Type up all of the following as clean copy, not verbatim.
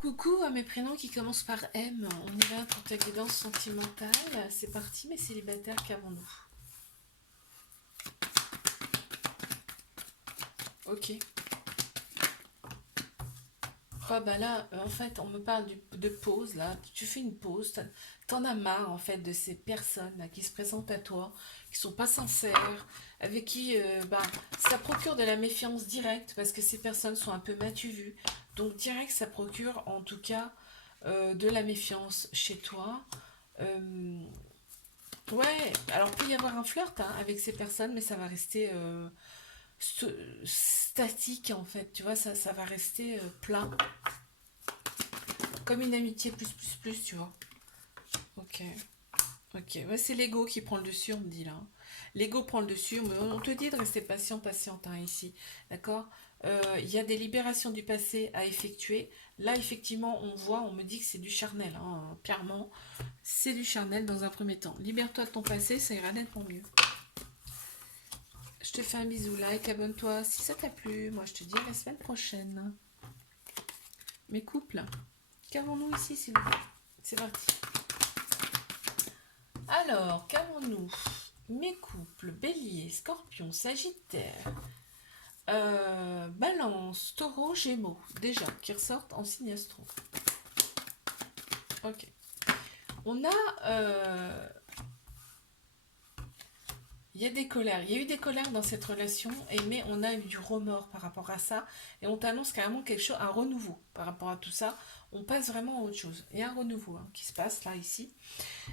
Coucou à mes prénoms qui commencent par M. On y va pour ta guidance sentimentale. C'est parti, mes célibataires, qu'avons-nous? Ok. Ah bah là, en fait, on me parle de pause, là. Tu fais une pause. T'en as marre, en fait, de ces personnes là, qui se présentent à toi, qui sont pas sincères, avec qui, bah, ça procure de la méfiance directe, parce que ces personnes sont un peu m'as-tu vu. Donc, direct, ça procure, en tout cas, de la méfiance chez toi. Euh, Ouais, alors peut y avoir un flirt hein, avec ces personnes, mais ça va rester statique en fait, tu vois, ça va rester plat, comme une amitié plus, tu vois. Ok, ok, ouais, c'est l'ego qui prend le dessus, on me dit là. L'ego prend le dessus, mais on te dit de rester patient, patiente hein, ici, d'accord. Il y a des libérations du passé à effectuer. Là, effectivement, on voit, on me dit que c'est du charnel, hein, clairement, c'est du charnel dans un premier temps. Libère-toi de ton passé, ça ira nettement mieux. Je te fais un bisou, like, abonne-toi si ça t'a plu. Moi, je te dis à la semaine prochaine. Mes couples, qu'avons-nous ici, s'il vous plaît? C'est parti. Alors, qu'avons-nous? Mes couples, bélier, scorpion, sagittaire, balance, taureau, gémeaux, déjà, qui ressortent en signe astro. Ok. On a il y a des colères. Il y a eu des colères dans cette relation, mais on a eu du remords par rapport à ça. Et on t'annonce carrément quelque chose, un renouveau par rapport à tout ça. On passe vraiment à autre chose. Il y a un renouveau hein, qui se passe là, ici.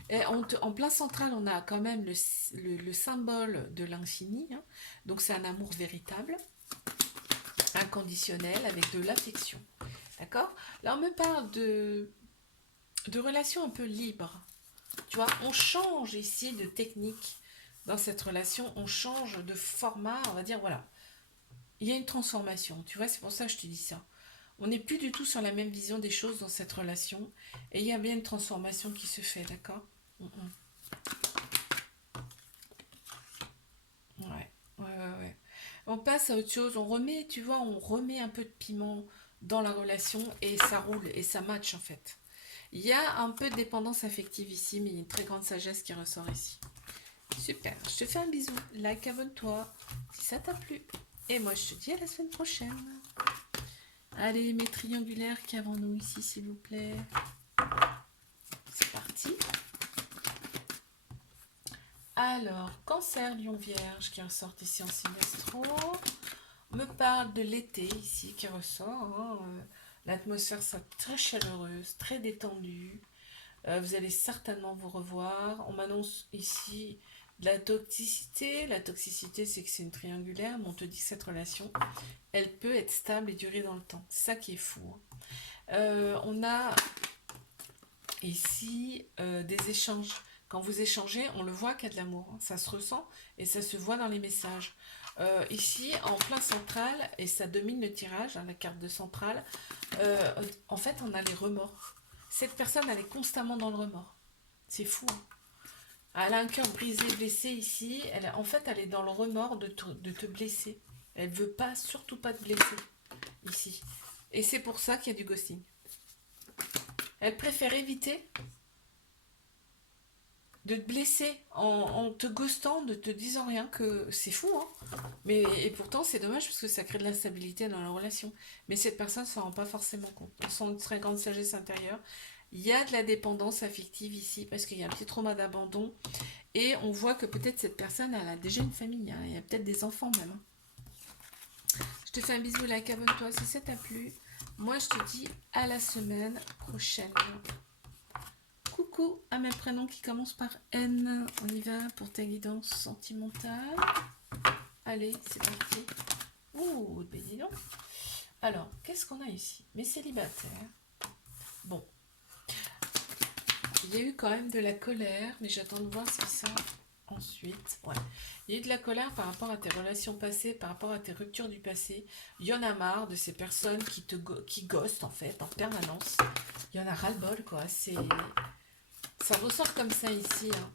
Et en plein central, on a quand même le symbole de l'infini. Hein. Donc c'est un amour véritable, inconditionnel, avec de l'affection. D'accord. Là, on me parle de relations un peu libres. Tu vois, on change ici de technique dans cette relation, on change de format, on va dire, voilà. Il y a une transformation, tu vois, c'est pour ça que je te dis ça. On n'est plus du tout sur la même vision des choses dans cette relation, et il y a bien une transformation qui se fait, d'accord. Ouais, ouais. On passe à autre chose, on remet, tu vois, on remet un peu de piment dans la relation, et ça roule, et ça match en fait. Il y a un peu de dépendance affective ici, mais il y a une très grande sagesse qui ressort ici. Super, je te fais un bisou. Like, abonne-toi si ça t'a plu. Et moi, je te dis à la semaine prochaine. Allez, mes triangulaires, qu'avons-nous ici, s'il vous plaît? C'est parti. Alors, cancer, lion, vierge, qui ressort ici en signe astro. Me parle de l'été ici qui ressort. Hein. L'atmosphère sera très chaleureuse, très détendue. Vous allez certainement vous revoir. On m'annonce ici de la toxicité. La toxicité, c'est que c'est une triangulaire, mais on te dit que cette relation, elle peut être stable et durer dans le temps. C'est ça qui est fou. Hein. On a ici des échanges. Quand vous échangez, on le voit qu'il y a de l'amour. Hein. Ça se ressent et ça se voit dans les messages. Ici, en plein central, et ça domine le tirage, hein, la carte de centrale, en fait, on a les remords. Cette personne, elle est constamment dans le remords. C'est fou. Hein. Elle a un cœur brisé, blessé ici. En fait, elle est dans le remords de te blesser. Elle veut pas, surtout pas te blesser ici. Et c'est pour ça qu'il y a du ghosting. Elle préfère éviter de te blesser en te ghostant, de te disant rien que c'est fou, hein. Mais et pourtant c'est dommage parce que ça crée de l'instabilité dans la relation. Mais cette personne ne s'en rend pas forcément compte. On sent une très grande sagesse intérieure. Il y a de la dépendance affective ici parce qu'il y a un petit trauma d'abandon et on voit que peut-être cette personne elle a déjà une famille, hein. Il y a peut-être des enfants même. Hein. Je te fais un bisou, like, abonne-toi si ça t'a plu. Moi je te dis à la semaine prochaine. Coucou à mes prénoms qui commencent par N. On y va pour ta guidance sentimentale. Allez, c'est parti. Ouh, ben dis donc. Alors, qu'est-ce qu'on a ici? Mes célibataires. Bon, il y a eu quand même de la colère, mais j'attends de voir ce qui sort ensuite. Ouais. Il y a eu de la colère par rapport à tes relations passées, par rapport à tes ruptures du passé. Il y en a marre de ces personnes qui ghostent en fait, en permanence. Il y en a ras-le-bol, quoi. Ça ressort comme ça ici. Hein.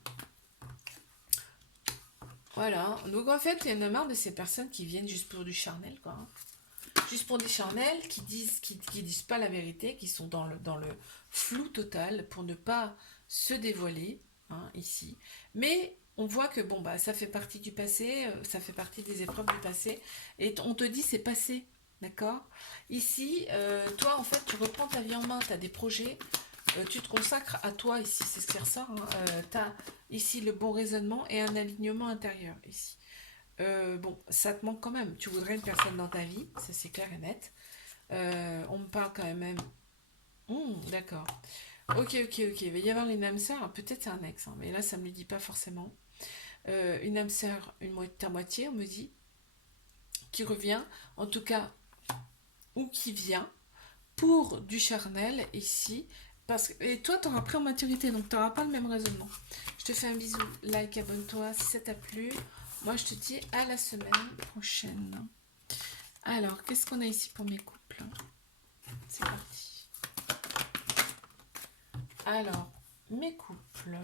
Voilà. Donc en fait, il y en a marre de ces personnes qui viennent juste pour du charnel, quoi. Hein. Juste pour des charnels qui disent pas la vérité, qui sont dans le flou total pour ne pas se dévoiler, hein, ici. Mais on voit que bon bah ça fait partie du passé, ça fait partie des épreuves du passé, et on te dit c'est passé, d'accord? Ici, toi en fait tu reprends ta vie en main, tu as des projets, tu te consacres à toi ici, c'est ce qui ressort, hein. Tu as ici le bon raisonnement et un alignement intérieur ici. Bon, ça te manque quand même. Tu voudrais une personne dans ta vie, ça c'est clair et net. On me parle quand même. D'accord. Ok, ok, ok. Il va y avoir une âme sœur. Peut-être c'est un ex, hein, mais là ça me le dit pas forcément. Une âme sœur, ta moitié, on me dit, qui revient, en tout cas, ou qui vient, pour du charnel ici. Et toi, tu auras pris en maturité, donc tu n'auras pas le même raisonnement. Je te fais un bisou, like, abonne-toi si ça t'a plu. Moi, je te dis à la semaine prochaine. Alors, qu'est-ce qu'on a ici pour mes couples? C'est parti. Alors, mes couples.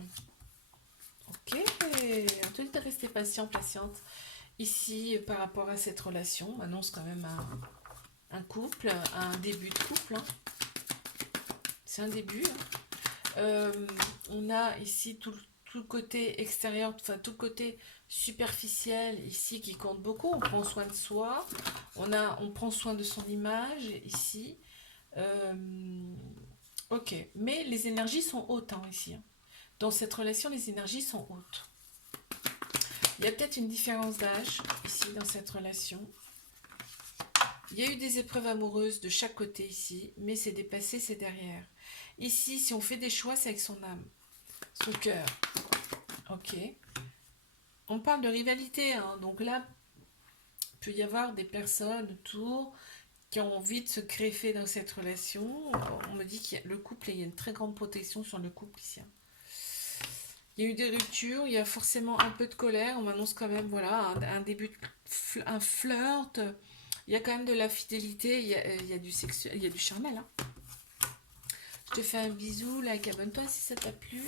Ok, on te dit de rester patient, patiente. Ici, par rapport à cette relation, on annonce quand même un couple, un début de couple, hein. C'est un début, hein. On a ici tout le côté extérieur, enfin tout le côté superficiel ici qui compte beaucoup. On prend soin de soi, on prend soin de son image ici. Ok, mais les énergies sont hautes, hein, ici, hein. Dans cette relation, les énergies sont hautes. Il y a peut-être une différence d'âge ici dans cette relation. Il y a eu des épreuves amoureuses de chaque côté ici, mais c'est dépassé, c'est derrière. Ici, si on fait des choix, c'est avec son âme, son cœur. Ok. On parle de rivalité, hein, donc là, il peut y avoir des personnes autour qui ont envie de se greffer dans cette relation. On me dit qu'il y a le couple, et il y a une très grande protection sur le couple ici, hein. Il y a eu des ruptures, il y a forcément un peu de colère. On m'annonce quand même, voilà, un début, un flirt. Il y a quand même de la fidélité, il y a du sexuel, il y a du charnel, hein. Je te fais un bisou, like, abonne-toi si ça t'a plu.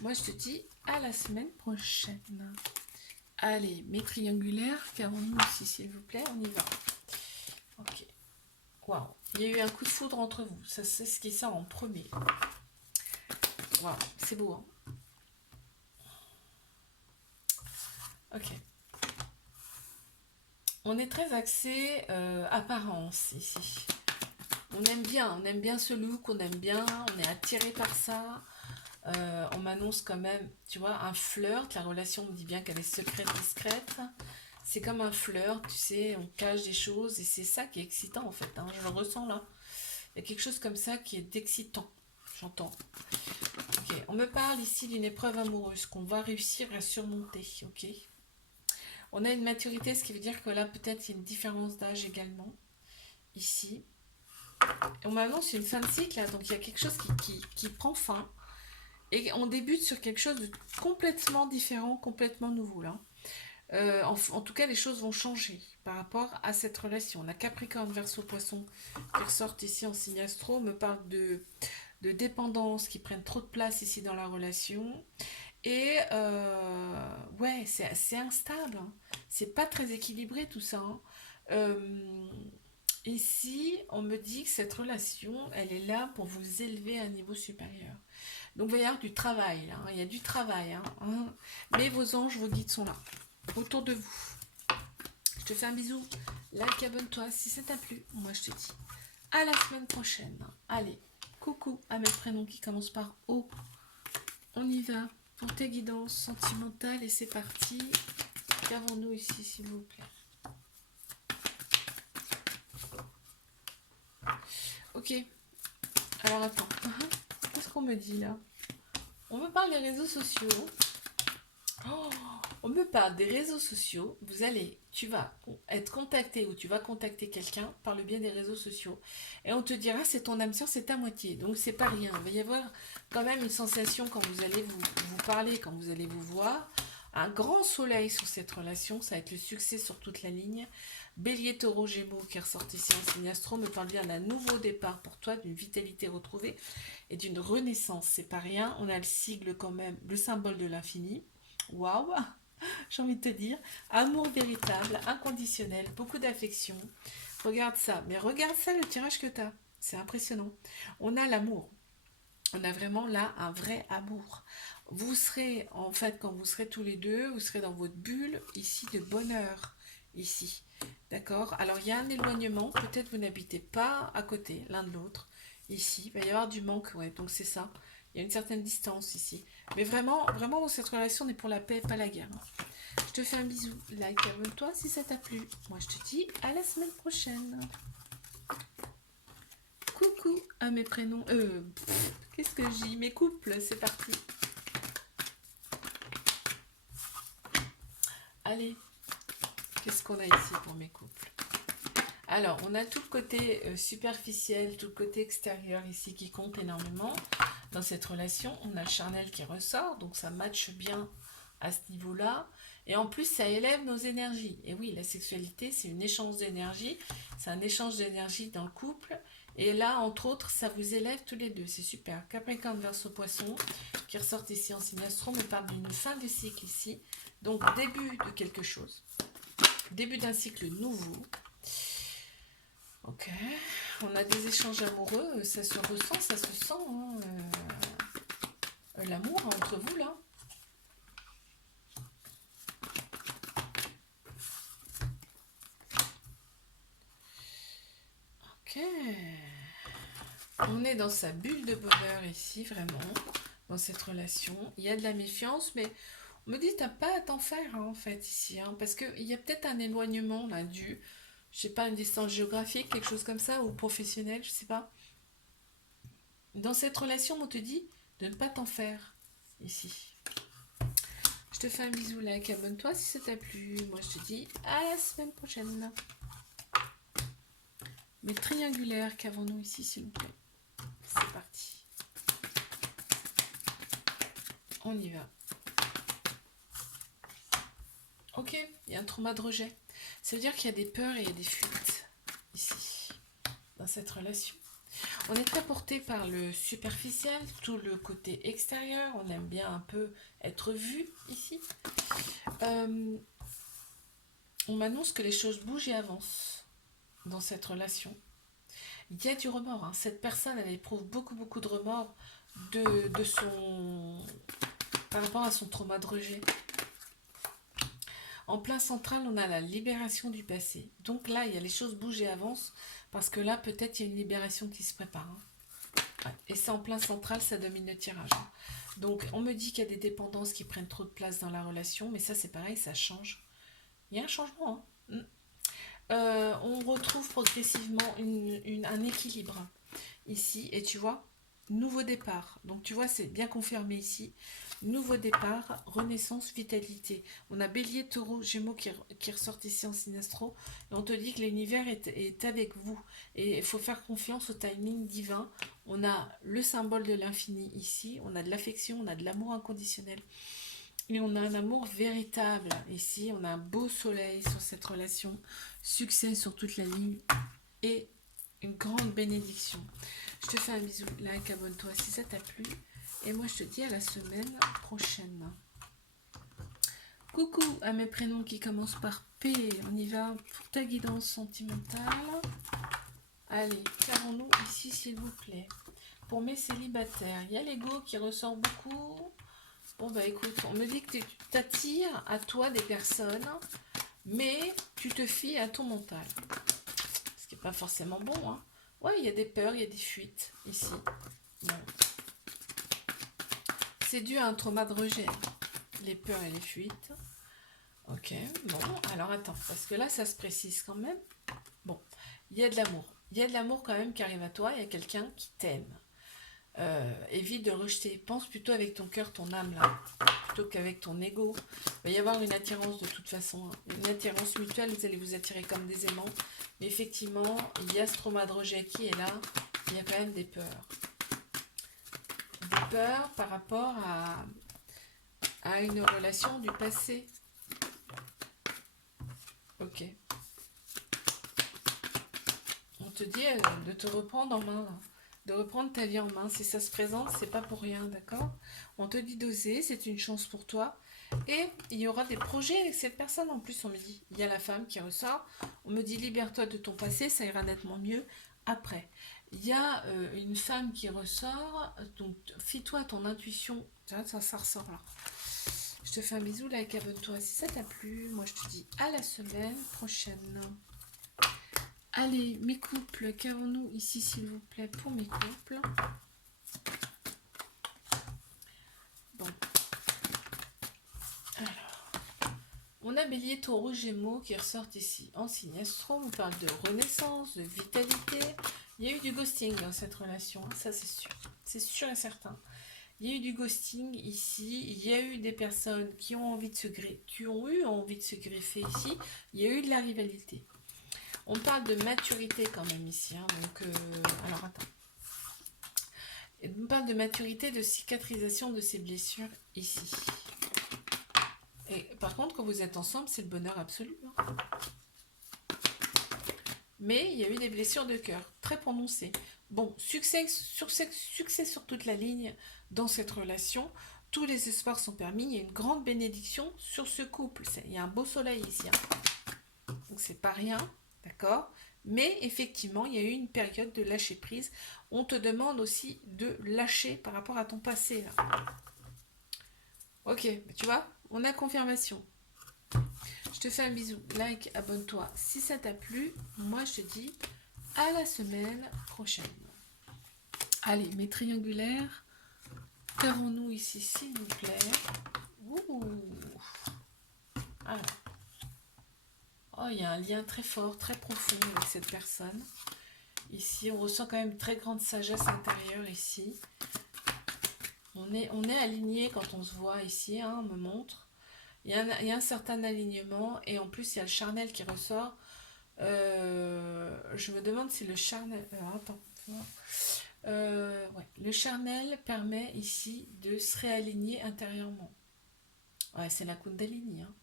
Moi, je te dis à la semaine prochaine. Allez, mes triangulaires, qu'avons-nous ici, s'il vous plaît? On y va. Ok. Waouh. Il y a eu un coup de foudre entre vous. Ça, c'est ce qui sort en premier. Waouh, c'est beau, hein? Ok. On est très axé apparence ici. On aime bien ce look, on aime bien, on est attiré par ça. On m'annonce quand même, tu vois, un flirt. La relation me dit bien qu'elle est secrète, discrète. C'est comme un flirt, tu sais, on cache des choses et c'est ça qui est excitant en fait, hein, je le ressens là. Il y a quelque chose comme ça qui est d'excitant, j'entends. Ok, on me parle ici d'une épreuve amoureuse qu'on va réussir à surmonter, ok. On a une maturité, ce qui veut dire que là peut-être il y a une différence d'âge également, ici. Et on m'annonce une fin de cycle, là, donc il y a quelque chose qui prend fin. Et on débute sur quelque chose de complètement différent, complètement nouveau là. En tout cas, les choses vont changer par rapport à cette relation. On a Capricorne, Verseau, Poisson qui ressortent ici en signe astro, me parle de dépendance qui prennent trop de place ici dans la relation. Et ouais, c'est assez instable, hein. C'est pas très équilibré tout ça, hein. Ici, on me dit que cette relation, elle est là pour vous élever à un niveau supérieur. Donc, il va y avoir du travail, là, hein. Il y a du travail, hein. Mais vos anges, vos guides sont là, autour de vous. Je te fais un bisou. Like, abonne-toi si ça t'a plu. Moi, je te dis à la semaine prochaine. Allez, coucou à mes prénoms qui commencent par O. On y va pour tes guidances sentimentales et c'est parti. Qu'avons-nous ici, s'il vous plaît? Ok. Alors, attends. Qu'est-ce qu'on me dit, là? On me parle des réseaux sociaux. Oh, on me parle des réseaux sociaux. Tu vas être contacté ou tu vas contacter quelqu'un par le biais des réseaux sociaux. Et on te dira, c'est ton âme sœur, c'est ta moitié. Donc, c'est pas rien. Il va y avoir quand même une sensation quand vous allez vous parler, quand vous allez vous voir. Un grand soleil sur cette relation. Ça va être le succès sur toute la ligne. Bélier, Taureau, Gémeaux qui ressortent ici en signe astro me parle bien d'un nouveau départ pour toi, d'une vitalité retrouvée et d'une renaissance. C'est pas rien. On a le sigle quand même, le symbole de l'infini. Waouh, j'ai envie de te dire, amour véritable, inconditionnel, beaucoup d'affection. Regarde ça. Mais regarde ça, le tirage que tu as. C'est impressionnant. On a l'amour. On a vraiment là un vrai amour. Vous serez, en fait, quand vous serez tous les deux, vous serez dans votre bulle ici de bonheur. Ici. D'accord? Alors, il y a un éloignement. Peut-être vous n'habitez pas à côté, l'un de l'autre. Ici. Il va y avoir du manque. Ouais, donc c'est ça. Il y a une certaine distance ici. Mais vraiment, vraiment, cette relation n'est pour la paix, pas la guerre. Je te fais un bisou. Like, abonne-toi si ça t'a plu. Moi, je te dis à la semaine prochaine. Coucou à mes prénoms. Qu'est-ce que j'ai? Mes couples, c'est parti. Allez, qu'est-ce qu'on a ici pour mes couples? Alors, on a tout le côté superficiel, tout le côté extérieur ici qui compte énormément. Dans cette relation, on a le charnel qui ressort, donc ça matche bien à ce niveau-là. Et en plus, ça élève nos énergies. Et oui, la sexualité, c'est un échange d'énergie. C'est un échange d'énergie dans le couple. Et là, entre autres, ça vous élève tous les deux. C'est super. Capricorne, Verseau, Poisson, qui ressortent ici en signe astro, me parle d'une fin de cycle ici. Donc, début de quelque chose. Début d'un cycle nouveau. Ok. On a des échanges amoureux. Ça se ressent, ça se sent. Hein, l'amour entre vous, là. Ok. On est dans sa bulle de bonheur ici, vraiment, dans cette relation. Il y a de la méfiance, mais on me dit, t'as pas à t'en faire, hein, en fait, ici. Hein, parce qu'il y a peut-être un éloignement, là, je sais pas, une distance géographique, quelque chose comme ça, ou professionnelle, je sais pas. Dans cette relation, on te dit de ne pas t'en faire, ici. Je te fais un bisou, like, abonne-toi si ça t'a plu. Moi, je te dis à la semaine prochaine. Mais triangulaire, qu'avons-nous ici, s'il vous plaît? C'est parti. On y va. Ok, il y a un trauma de rejet. Ça veut dire qu'il y a des peurs et il y a des fuites ici, dans cette relation. On est très porté par le superficiel, tout le côté extérieur. On aime bien un peu être vu ici. On m'annonce que les choses bougent et avancent dans cette relation. Il y a du remords. Hein. Cette personne, elle éprouve beaucoup de remords par rapport à son trauma de rejet. En plein central, on a la libération du passé. Donc là, il y a les choses bougent et avancent parce que là, peut-être, il y a une libération qui se prépare. Hein. Ouais. Et c'est en plein central, ça domine le tirage. Hein. Donc, on me dit qu'il y a des dépendances qui prennent trop de place dans la relation, mais ça, c'est pareil, ça change. Il y a un changement. Hein. On retrouve progressivement un équilibre ici. Et tu vois, nouveau départ. Donc, tu vois, c'est bien confirmé ici. Nouveau départ, renaissance, vitalité. On a Bélier, Taureau, Gémeaux qui ressortent ici en signe astro. Et on te dit que l'univers est avec vous. Et il faut faire confiance au timing divin. On a le symbole de l'infini ici. On a de l'affection, on a de l'amour inconditionnel. Et on a un amour véritable. Ici, on a un beau soleil sur cette relation. Succès sur toute la ligne. Et une grande bénédiction. Je te fais un bisou. Like, abonne-toi si ça t'a plu. Et moi, je te dis à la semaine prochaine. Coucou à mes prénoms qui commencent par P. On y va pour ta guidance sentimentale. Allez, qu'avons-nous ici, s'il vous plaît? Pour mes célibataires, il y a l'ego qui ressort beaucoup. Bon, bah écoute, on me dit que tu t'attires à toi des personnes, mais tu te fies à ton mental. Ce qui n'est pas forcément bon, hein. Ouais, il y a des peurs, il y a des fuites ici. Bon. C'est dû à un trauma de rejet. Les peurs et les fuites. Ok, bon, alors attends, parce que là, ça se précise quand même. Bon, il y a de l'amour. Il y a de l'amour quand même qui arrive à toi. Il y a quelqu'un qui t'aime. Évite de rejeter. Pense plutôt avec ton cœur, ton âme, là, plutôt qu'avec ton ego. Il va y avoir une attirance de toute façon. Hein. Une attirance mutuelle, vous allez vous attirer comme des aimants. Mais effectivement, il y a ce trauma de rejet qui est là. Il y a quand même des peurs. Des peurs par rapport à une relation du passé. Ok. On te dit de te reprendre en main, là. De reprendre ta vie en main. Si ça se présente, c'est pas pour rien, d'accord? On te dit d'oser, c'est une chance pour toi. Et il y aura des projets avec cette personne. En plus, on me dit, il y a la femme qui ressort. On me dit, libère-toi de ton passé, ça ira nettement mieux après. Il y a une femme qui ressort. Donc, fie-toi à ton intuition. Ça ressort là. Je te fais un bisou, like, abonne-toi si ça t'a plu. Moi, je te dis à la semaine prochaine. Allez, mes couples, qu'avons-nous ici, s'il vous plaît, pour mes couples? Bon. Alors, on a Bélier, Taureau, Gémeaux qui ressortent ici en signe astro. On parle de renaissance, de vitalité. Il y a eu du ghosting dans cette relation, ça c'est sûr. C'est sûr et certain. Il y a eu du ghosting ici. Il y a eu des personnes qui ont envie de se greffer, qui ont eu envie de se greffer ici. Il y a eu de la rivalité. On parle de maturité quand même ici. Hein, donc, alors attends. On parle de maturité, de cicatrisation de ces blessures ici. Et par contre, quand vous êtes ensemble, c'est le bonheur absolu. Hein. Mais il y a eu des blessures de cœur très prononcées. Bon, succès sur toute la ligne dans cette relation. Tous les espoirs sont permis. Il y a une grande bénédiction sur ce couple. Il y a un beau soleil ici. Hein. Donc c'est pas rien. D'accord? Mais effectivement, il y a eu une période de lâcher prise. On te demande aussi de lâcher par rapport à ton passé. Là. Ok, tu vois, on a confirmation. Je te fais un bisou. Like, abonne-toi si ça t'a plu. Moi, je te dis à la semaine prochaine. Allez, mes triangulaires. Qu'avons-nous ici, s'il vous plaît? Ouh. Alors. Oh, il y a un lien très fort, très profond avec cette personne. Ici, on ressent quand même une très grande sagesse intérieure ici. On est aligné quand on se voit ici, hein, on me montre. Il y a un certain alignement et en plus, il y a le charnel qui ressort. Je me demande si le charnel... attends. Ouais. Le charnel permet ici de se réaligner intérieurement. Ouais, c'est la Kundalini, hein.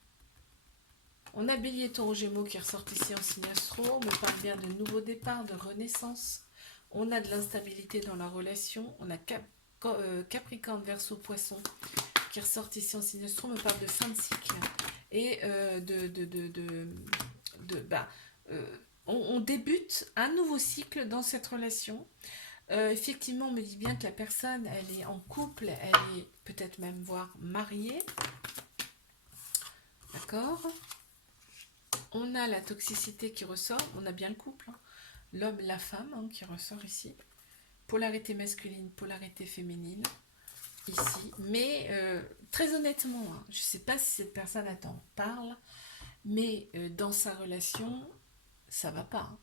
On a Bélier, Taureau, Gémeaux qui ressortent ici en signe astro. On me parle bien de nouveau départ, de renaissance. On a de l'instabilité dans la relation. On a Capricorne, Verseau, Poisson qui ressortent ici en signe astro. On me parle de fin de cycle. Et on débute un nouveau cycle dans cette relation. Effectivement, on me dit bien que la personne, elle est en couple, elle est peut-être même voire mariée. D'accord ? On a la toxicité qui ressort, on a bien le couple, hein. L'homme, la femme hein, qui ressort ici. Polarité masculine, polarité féminine, ici. Mais très honnêtement, hein, je ne sais pas si cette personne t'en parle, mais dans sa relation, ça ne va pas. Hein.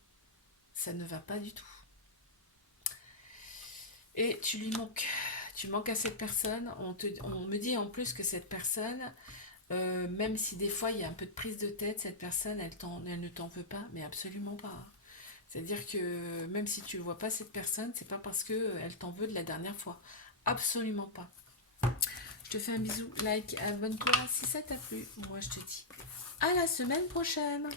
Ça ne va pas du tout. Et tu lui manques. Tu manques à cette personne. On me dit en plus que cette personne... même si des fois il y a un peu de prise de tête, cette personne, elle ne t'en veut pas, mais absolument pas. C'est-à-dire que même si tu ne vois pas cette personne, c'est pas parce qu'elle t'en veut de la dernière fois. Absolument pas. Je te fais un bisou, like, abonne-toi si ça t'a plu. Moi je te dis à la semaine prochaine.